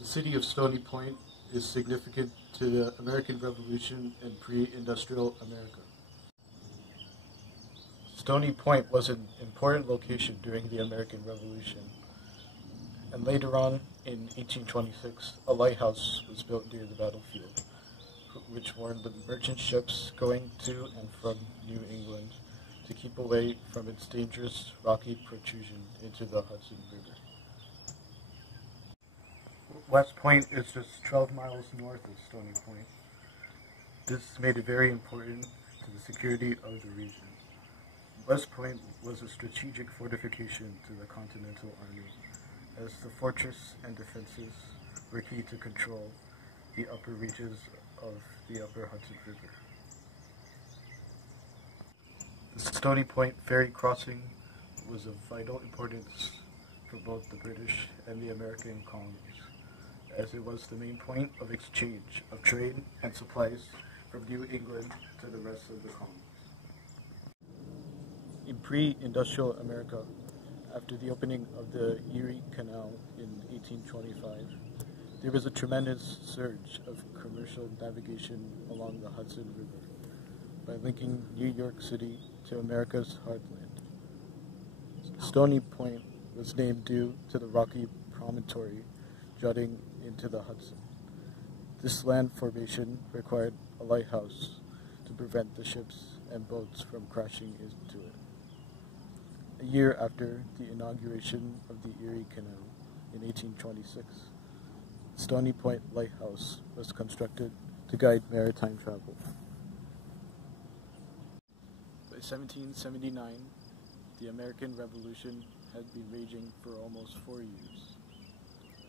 The city of Stony Point is significant to the American Revolution and pre-industrial America. Stony Point was an important location during the American Revolution, and later on, in 1826, a lighthouse was built near the battlefield, which warned the merchant ships going to and from New England to keep away from its dangerous rocky protrusion into the Hudson River. West Point is just 12 miles north of Stony Point. This made it very important to the security of the region. West Point was a strategic fortification to the Continental Army, as the fortress and defenses were key to control the upper reaches of the upper Hudson River. The Stony Point ferry crossing was of vital importance for both the British and the American colonies, as it was the main point of exchange of trade and supplies from New England to the rest of the colonies. In pre-industrial America, after the opening of the Erie Canal in 1825, there was a tremendous surge of commercial navigation along the Hudson River by linking New York City to America's heartland. Stony Point was named due to the rocky promontory jutting into the Hudson. This land formation required a lighthouse to prevent the ships and boats from crashing into it. A year after the inauguration of the Erie Canal in 1826, Stony Point Lighthouse was constructed to guide maritime travel. By 1779, the American Revolution had been raging for almost 4 years.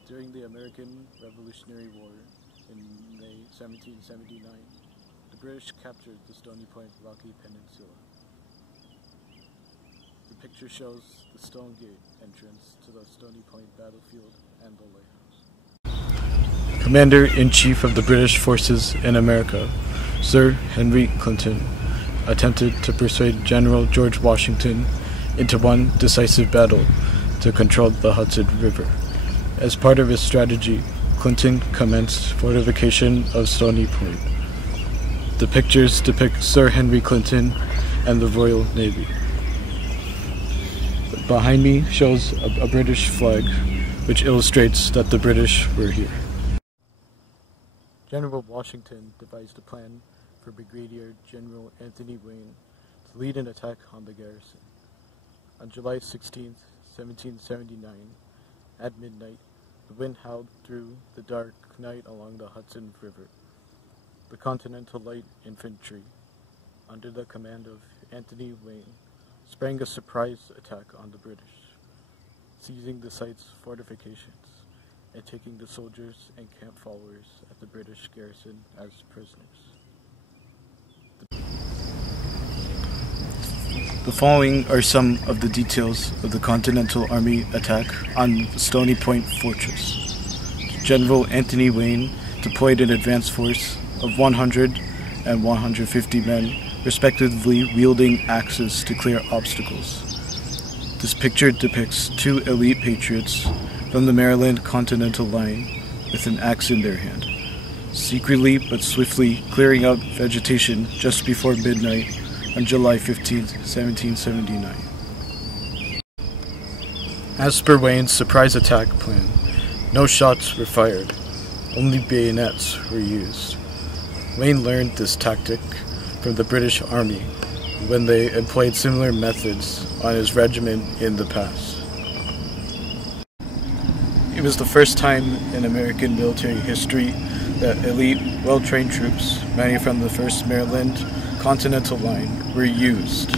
During the American Revolutionary War in May 1779, the British captured the Stony Point Rocky Peninsula. The picture shows the Stone Gate entrance to the Stony Point battlefield and the lighthouse. Commander-in-Chief of the British forces in America, Sir Henry Clinton, attempted to persuade General George Washington into one decisive battle to control the Hudson River. As part of his strategy, Clinton commenced fortification of Stony Point. The pictures depict Sir Henry Clinton and the Royal Navy. Behind me shows a British flag, which illustrates that the British were here. General Washington devised a plan for Brigadier General Anthony Wayne to lead an attack on the garrison. On July 16, 1779, at midnight, the wind howled through the dark night along the Hudson River. The Continental Light Infantry, under the command of Anthony Wayne, sprang a surprise attack on the British, seizing the site's fortifications and taking the soldiers and camp followers at the British garrison as prisoners. The following are some of the details of the Continental Army attack on Stony Point Fortress. General Anthony Wayne deployed an advance force of 100 and 150 men, respectively wielding axes to clear obstacles. This picture depicts two elite patriots from the Maryland Continental Line with an axe in their hand, secretly but swiftly clearing out vegetation just before midnight on July 15, 1779. As per Wayne's surprise attack plan, no shots were fired, only bayonets were used. Wayne learned this tactic from the British Army when they employed similar methods on his regiment in the past. It was the first time in American military history that elite, well-trained troops, many from the 1st Maryland Continental Line, were used.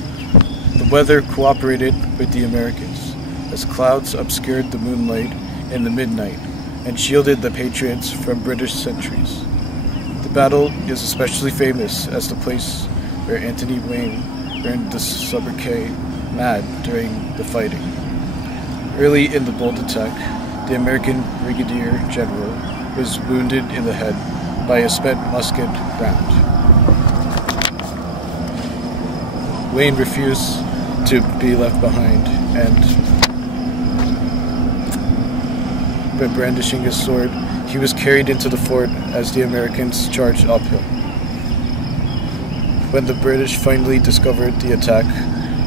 The weather cooperated with the Americans, as clouds obscured the moonlight in the midnight and shielded the Patriots from British sentries. The battle is especially famous as the place where Anthony Wayne earned the sobriquet "Mad" during the fighting. Early in the bold attack, the American Brigadier General was wounded in the head by a spent musket round. Wayne refused to be left behind and brandishing his sword, he was carried into the fort as the Americans charged uphill. When the British finally discovered the attack,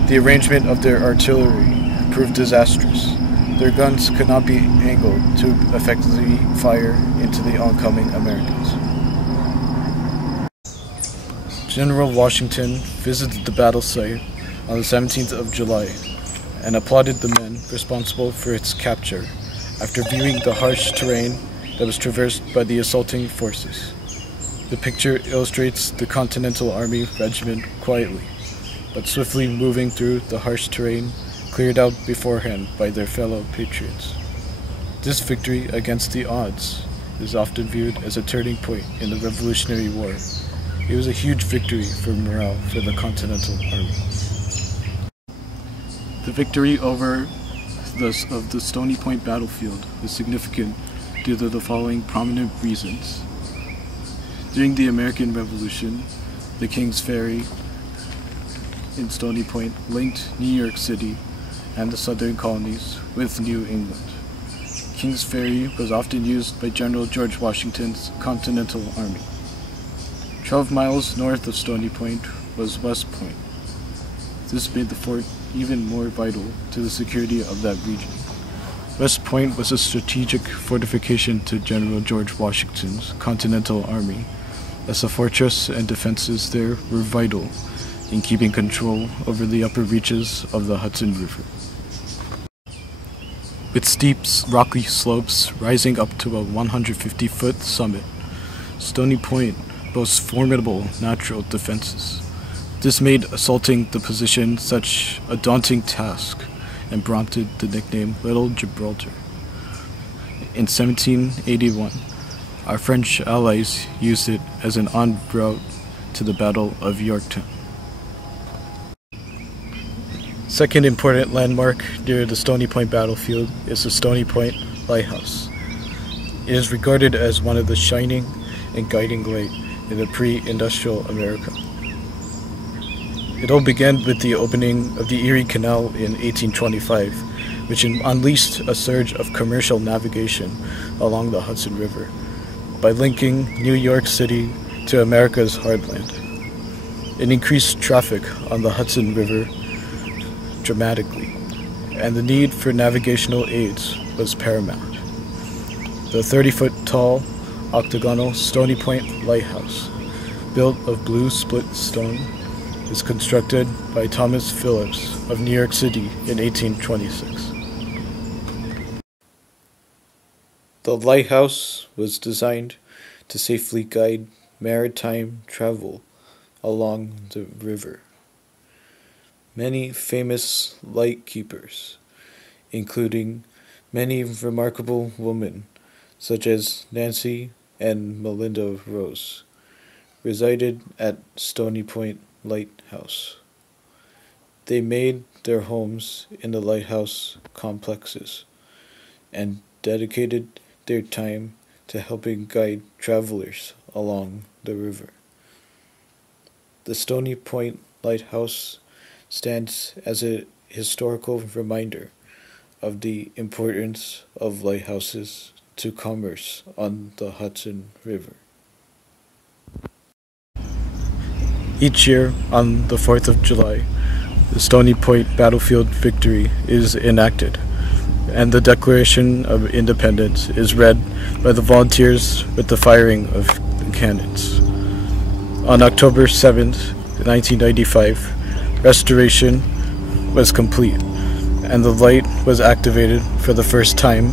the arrangement of their artillery proved disastrous. Their guns could not be angled to effectively fire into the oncoming Americans. General Washington visited the battle site on the 17th of July and applauded the men responsible for its capture after viewing the harsh terrain that was traversed by the assaulting forces. The picture illustrates the Continental Army regiment quietly, but swiftly moving through the harsh terrain cleared out beforehand by their fellow patriots. This victory against the odds is often viewed as a turning point in the Revolutionary War. It was a huge victory for morale for the Continental Army. The victory over the Stony Point battlefield is significant due to the following prominent reasons. During the American Revolution, the King's Ferry in Stony Point linked New York City and the southern colonies with New England. King's Ferry was often used by General George Washington's Continental Army. 12 miles north of Stony Point was West Point. This made the fort even more vital to the security of that region. West Point was a strategic fortification to General George Washington's Continental Army, as the fortress and defenses there were vital in keeping control over the upper reaches of the Hudson River. With steep, rocky slopes rising up to a 150-foot summit, Stony Point boasts formidable natural defenses. This made assaulting the position such a daunting task and prompted the nickname Little Gibraltar. In 1781, our French allies used it as an en route to the Battle of Yorktown. Second important landmark near the Stony Point battlefield is the Stony Point Lighthouse. It is regarded as one of the shining and guiding light in the pre-industrial America. It all began with the opening of the Erie Canal in 1825, which unleashed a surge of commercial navigation along the Hudson River by linking New York City to America's heartland. It increased traffic on the Hudson River dramatically, and the need for navigational aids was paramount. The 30-foot tall, octagonal Stony Point Lighthouse, built of blue split stone, is constructed by Thomas Phillips of New York City in 1826. The lighthouse was designed to safely guide maritime travel along the river. Many famous lightkeepers, including many remarkable women such as Nancy and Melinda Rose, resided at Stony Point Lighthouse. They made their homes in the lighthouse complexes and dedicated their time to helping guide travelers along the river. The Stony Point Lighthouse stands as a historical reminder of the importance of lighthouses to commerce on the Hudson River. Each year, on the 4th of July, the Stony Point battlefield victory is enacted, and the Declaration of Independence is read by the volunteers with the firing of cannons. On October 7th, 1995, restoration was complete, and the light was activated for the first time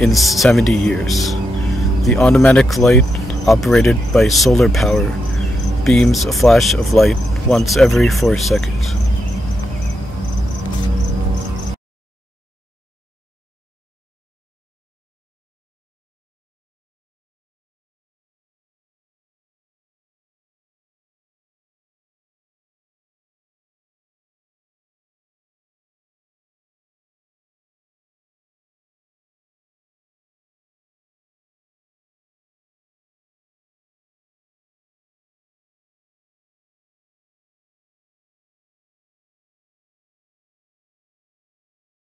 in 70 years. The automatic light, operated by solar power, beams a flash of light once every 4 seconds.